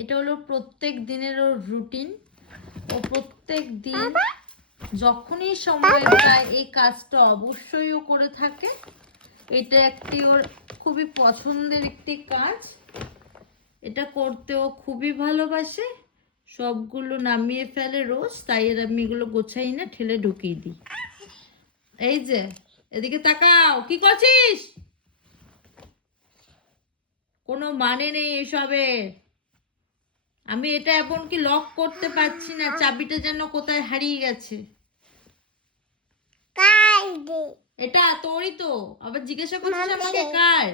এটা হলো প্রত্যেক দিনের ওর রুটিন। ও প্রত্যেক দিন যখনই সময় পায় এই কাজটা অবশ্যই ও করে থাকে। এটা একটি ওর খুবই পছন্দের একটি কাজ। এটা করতে ও খুবই ভালোবাসে। সবগুলো নামিয়ে ফেলে রোজ, তাই এর আমি এগুলো গোছাই না, ঠেলে ঢুকিয়ে দিই। এই যে এদিকে তাকাও, কি করছিস? কোনো মানে নেই এসবের। আমি এটা এমনকি লক করতে পারছি না, চাবিটা যেন কোথায় হারিয়ে গেছে। এটা তোরই তো, আবার জিজ্ঞাসা করছিস আমাকে কার?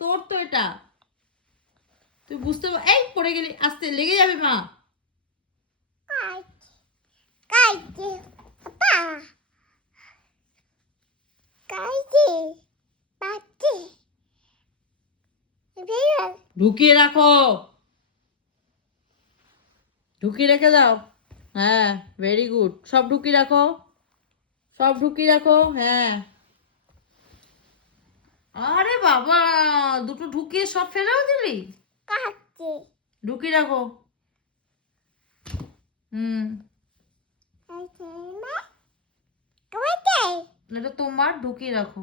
তোর তো এটা, তুই বুঝতে এই পড়ে গেলি, আস্তে লেগে যাবে মা। ঢুকিয়ে রাখো, ঢুকিয়ে রেখে দাও। হ্যাঁ, ভেরি গুড, সব ঢুকিয়ে রাখো, সব ঢুকিয়ে রাখো। হ্যাঁ, আরে বাবা, দুটো ঢুকিয়ে সব ফেলেও দিলি? ঢুকিয়ে রাখো। এটা তোমার, ঢুকিয়ে রাখো।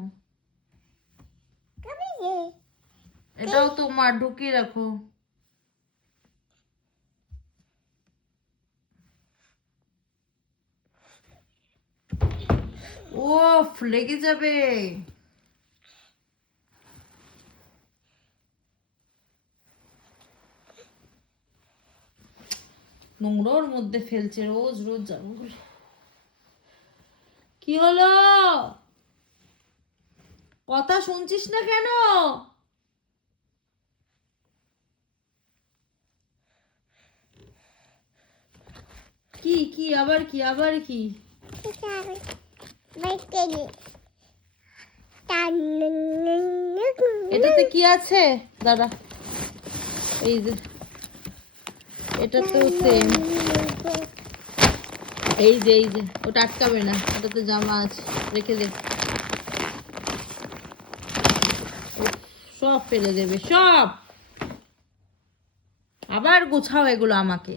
এটাও তোমার, ঢুকিয়ে রাখো। ওফ, লেগে যাবে। নোংরার মধ্যে ফেলছে রোজ রোজ জামাগুলো। কি হলো? কথা শুনছিস না কেন? কি কি আবার কি আবার কি? এটাতে কি আছে দাদা? এই যে এটা তো সেম। এই যে ওটা আটকাবে না, ওটাতে জামা আছে, রেখে দে। সব ফেলে দেবে সব। আবার গোছাও এগুলো আমাকে।